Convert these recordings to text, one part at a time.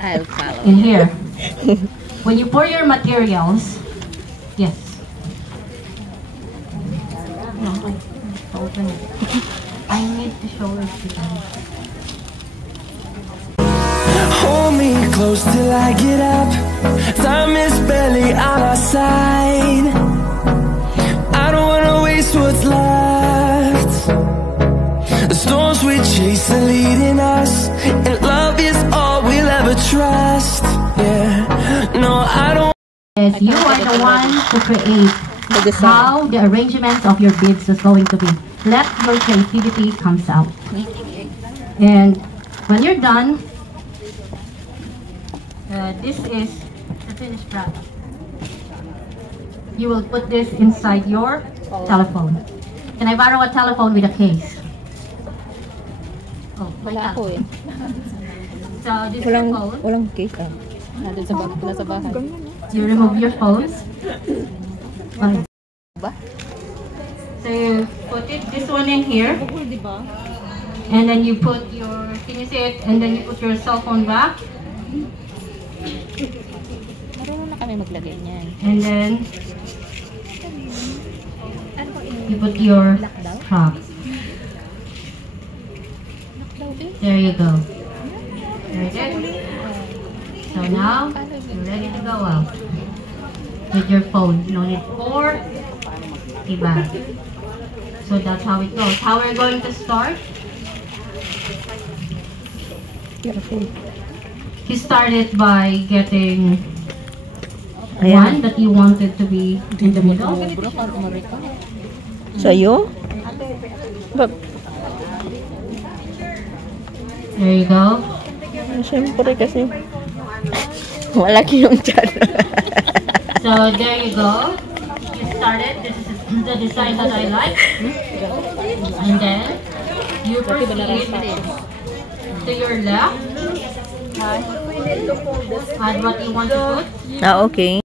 I'll follow. In here. When you pour your materials, yes. No, open it. I need to show it to them. Hold me close till I get up. Time is barely on our side. I don't wanna waste what's left. The storms we chase are leading us, and love is all we'll ever trust. Yeah, no, I don't. Yes, you are the one to create how the arrangements of your beads is going to be. Let your creativity comes out. And when you're done, this is the finished product. You will put this inside your telephone. Can I borrow a telephone with a case? Oh, Wala ako eh. So this is your phone. Walang case ah. Nandun sa bahay. You remove your phone. So you put this one in here. And then you put your, can you see it? And then you put your cell phone back. Marunong na kami maglagay niyan. And then you put your strap. There you go. There it is. So now you're ready to go out with your phone. No need for a bag. So that's how it goes. How we're going to start? You started by getting one that you wanted to be in the middle. Sa'yo? There you go. Siyempre kasi malaki yung chan. So there you go. You started. This is the design that I like. And then you proceed to your left. Add what you want to put. Okay.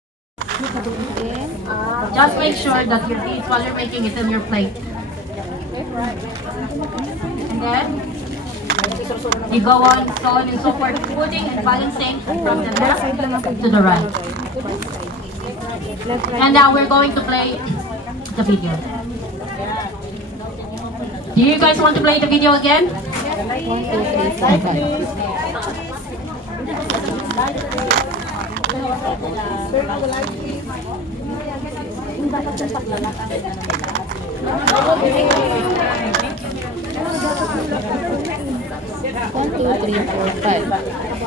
Just make sure that your beads while you're making it in your plate. And then you go on, so on and so forth, putting and balancing from the left to the right. And now we're going to play the video. Do you guys want to play the video again? 1, 2, 3, 4, 5.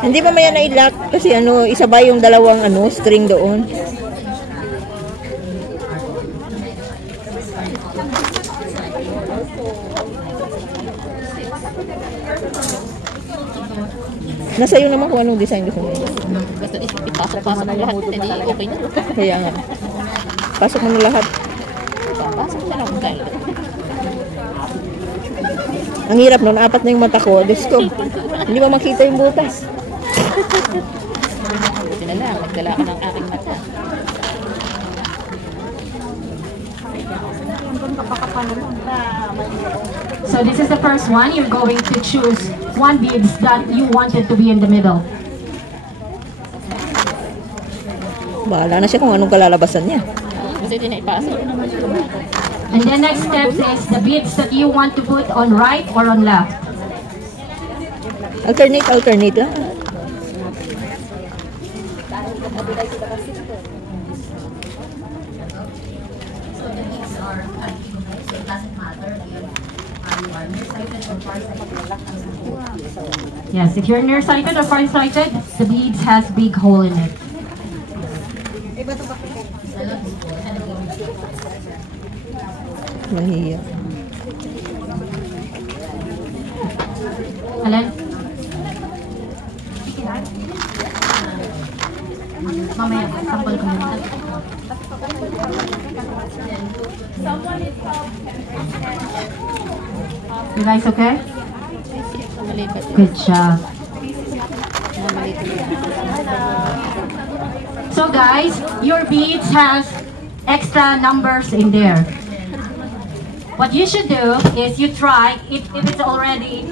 Hindi pa maya na-lock kasi ano, isabay yung dalawang ano, string doon. Nasa iyo naman kung anong design gusto mo. Basta ipasok-pasok mo lahat. Hindi, okay na. Kaya nga. Pasok mo na lahat. Pasok na lang tayo. Ang hirap nun, 4 na yung mata ko. Diyos ko. Hindi ba makita yung butas? Buti na lang, magdala ka ng aking mata. So this is the first one. You're going to choose one beads that you wanted to be in the middle. Bahala na siya kung anong kalalabasan niya. Kasi hindi na ipasok. And the next step is the beads that you want to put on right or on left. Alternate lang. Yes, if you're nearsighted or farsighted, the beads has big hole in it. Mahiya. Alin? Mamaya, sample ko muna. You guys okay? Good job. So guys, your beads has extra numbers in there. What you should do is you try, if it's already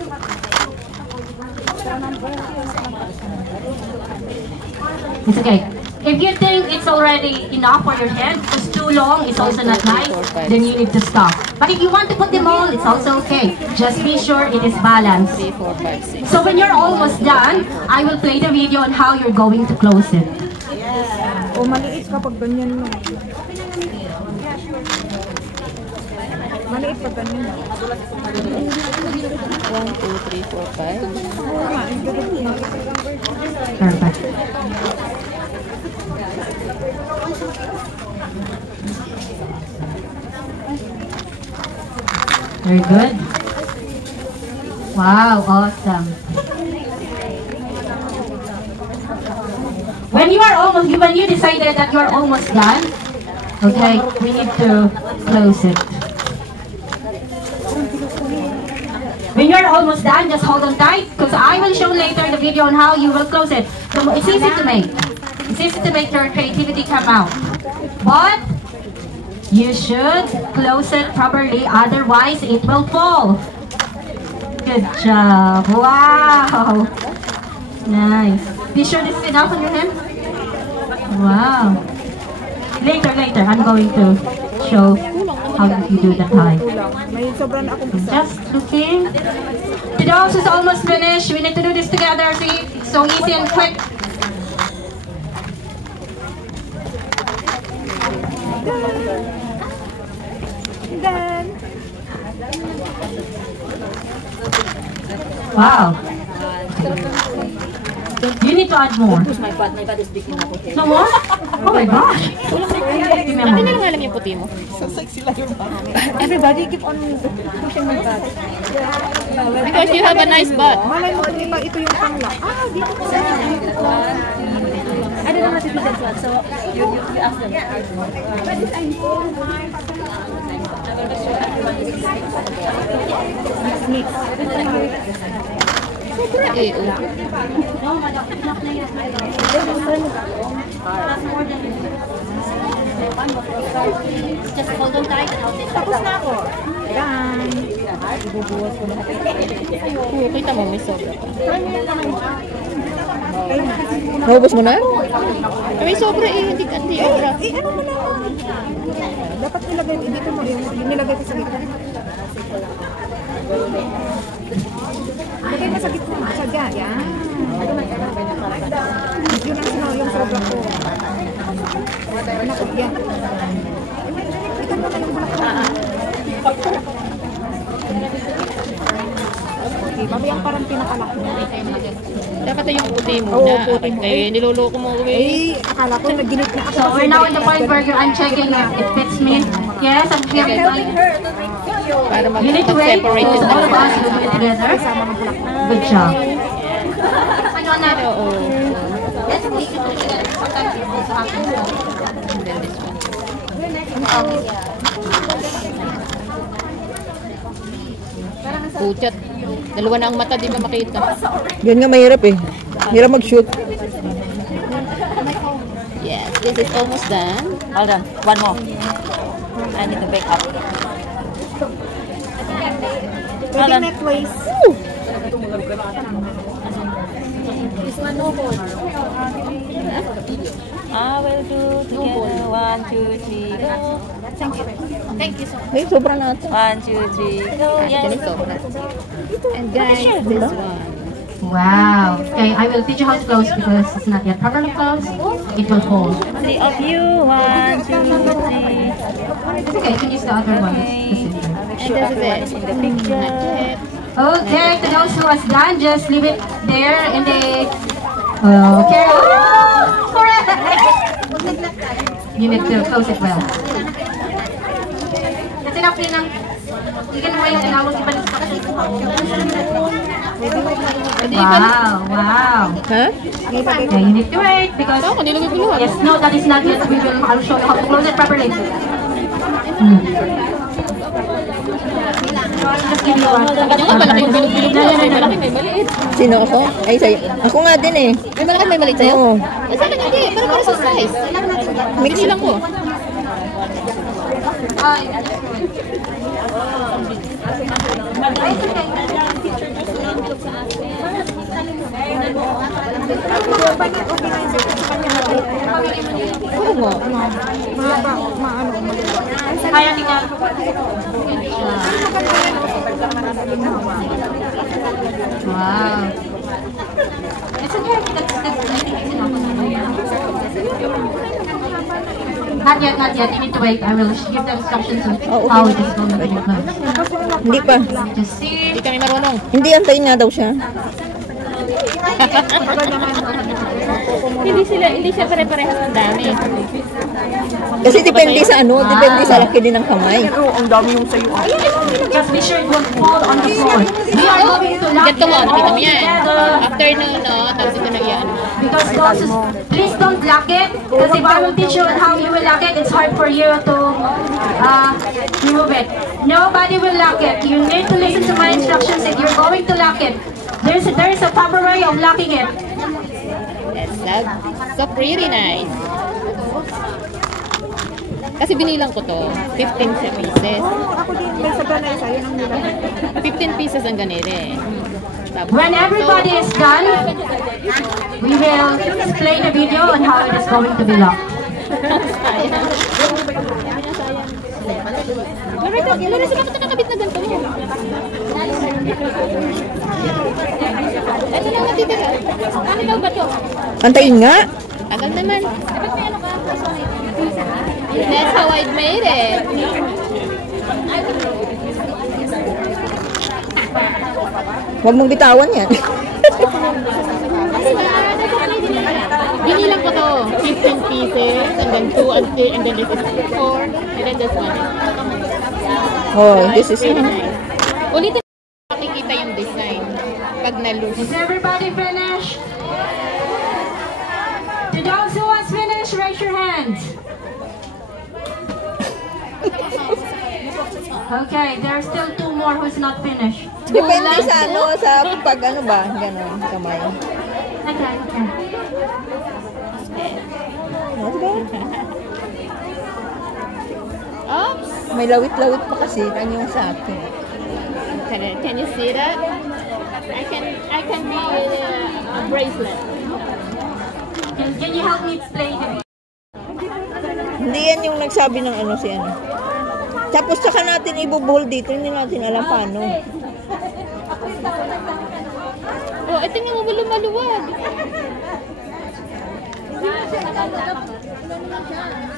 It's okay. If you think it's already enough for your head, it's too long, it's also not nice, then you need to stop. But if you want to put them all, it's also okay. Just be sure it is balanced. 3, 4, 5, 6. So when you're almost done, I will play the video on how you're going to close it. O maliit kapag ganyan mo. Maliit pag ganyan. 1, 2, 3, 4, 5. Perfect. Very good. Wow, awesome. When you decided that you're almost done, okay, we need to close it. When you're almost done, just hold on tight because I will show later the video on how you will close it. So it's easy to make. It's easy to make your creativity come out. But you should close it properly, otherwise it will fall. Good job. Wow. Nice. Be sure this is enough on your hand? Wow. Later, I'm going to show how you do the tie. May sobra na akong isa. Just looking. To those who's almost finished, we need to do this together. See? It's so easy and quick. Done. Wow. You need to add more. No more? Oh my gosh. Give me a Hindi moment. lang alam yung puti mo. Everybody keep on pushing my butt. Because you have a nice butt. Malay mo kung iba ito yung pangla. Ah, dito ko sa I don't know how to do that one, so you ask them. Sobra eh. Oh. Just hold on tight and I'll take Tapos na ako. Done. Oh, kita mo, may sobra pa. Naubos mo na? May sobra eh, hindi obra. Eh, ano mo na? Dapat nilagay, dito mo yung nilagay ko sa gitna. Lagay mo sa gitna. Sadya, yan. Yun ang sinaw, yung sobra ko. Naku, yan. Ikan mo na yung bulak ko. Okay, mamayang parang pinakalak mo. Dapat yung puti mo Oo, na. puti mo. Eh, niloloko mo ko eh. Eh, akala ko nag-ginit na ako. So we're now in the point where I'm checking if it fits me. Yes, I'm here. Para You need to wait. mag-separate So it. all of us will do it together. Good job. Ano na? Oo. Yes, we can do it together. Sometimes it also happens. And then this one. Puchat. Dalawa na ang mata, di ba makita? Yun nga mahirap eh. Hirap mag-shoot. Yes, this is almost done. Hold on, one more. I need to back up. Pwede net waist. I will do together. 1, 2, 3, go. Thank you so much. Ay, sobra na ito. 1, 2, 3, go. Yan Yes. yung sobra. And guys, this one. Wow. Okay, I will teach you how to close because it's not yet properly closed. It will fall. 3 of you. 1, 2, 3. It's okay, you can use the other one. It's the same. Make sure everyone is in the picture. Okay, to those who has done, just leave it there in the... Okay. Oh, correct! You need to close it well. Kasi na pinang... Ikan mo yung tinawag yung balik. Wow, wow. Ha? Okay, you need to wait because... Ako, nilagay ko lahat. Yes, no, that is not yet. I'll show you how to close it properly. Just give you one. Ano, malaki yung bilog-bilog mo. May malaki, may maliit. Sino ako? Ay, sa'yo. Ako nga din eh. May malaki, may maliit sa'yo? Oo. Eh, sa akin hindi. Para sa size. Mixi lang ko. Oo nga. Kaya tingnan. Wow. It's okay. Not yet, not yet. You need to wait. I will give the instructions of how it is going to be done. Hindi pa. Just see. Hindi kami marunong. Hindi, antayin nga daw siya. Hindi siya pare-parehas ng dami. Kasi depende sa ano, depende sa laki din ng kamay. Just be sure it won't fall on the floor. We are going to lock Ganito mo, nakita mo yan. together. After no, tapos ito na yan. Because please don't lock it. Because if I will teach you on how you will lock it, it's hard for you to remove it. Nobody will lock it. You need to listen to my instructions if you're going to lock it. There's a proper way of locking it. That's so pretty nice. Kasi binilang ko to, 15 pieces. 15 pieces ang ganire. Tapos, When everybody is done, we will explain the video on how it is going to be locked. Larissa, bakit nakakabit na ganito mo? Ito lang natitira. Ano daw ba to? Antayin nga. Tagal naman. That's how I made it. Huwag mong bitawan yan. Binilang ko to, 15 pieces, and then 2, and then this is 4, and then this one. Oh, this is Really nice. Ulitin makikita yung design pag na-loose. Is everybody finished? To those who was finished, raise your hands. Okay, there are still 2 more who's not finished. depende sa ano, sa pag ano ba, gano'n, kamay. Okay, okay. Ano ba? Oops! May lawit-lawit pa kasi, yan yung sa akin. Can you see that? I can be a bracelet. Can you help me explain it? Hindi yan yung nagsabi ng ano si ano. Tapos saka natin ibubuhol dito, hindi natin alam paano. Oh, tingnan mo, maluwag.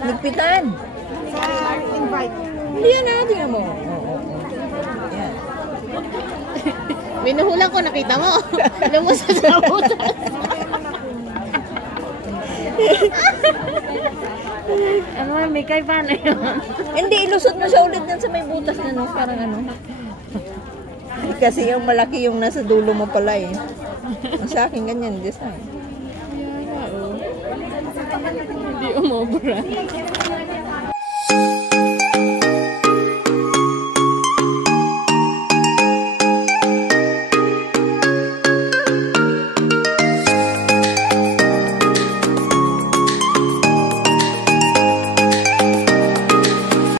Nagpitan. Hindi yan natin mo. Yan. Binuhulan ko, nakita mo. Alam mo sa sabutan. Ano, may kay paano yun? Hindi, ilusot mo siya ulit dyan sa may butas na no, parang ano. Kasi yung malaki yung nasa dulo mo pala eh. Sa akin ganyan, design. Hindi umobra.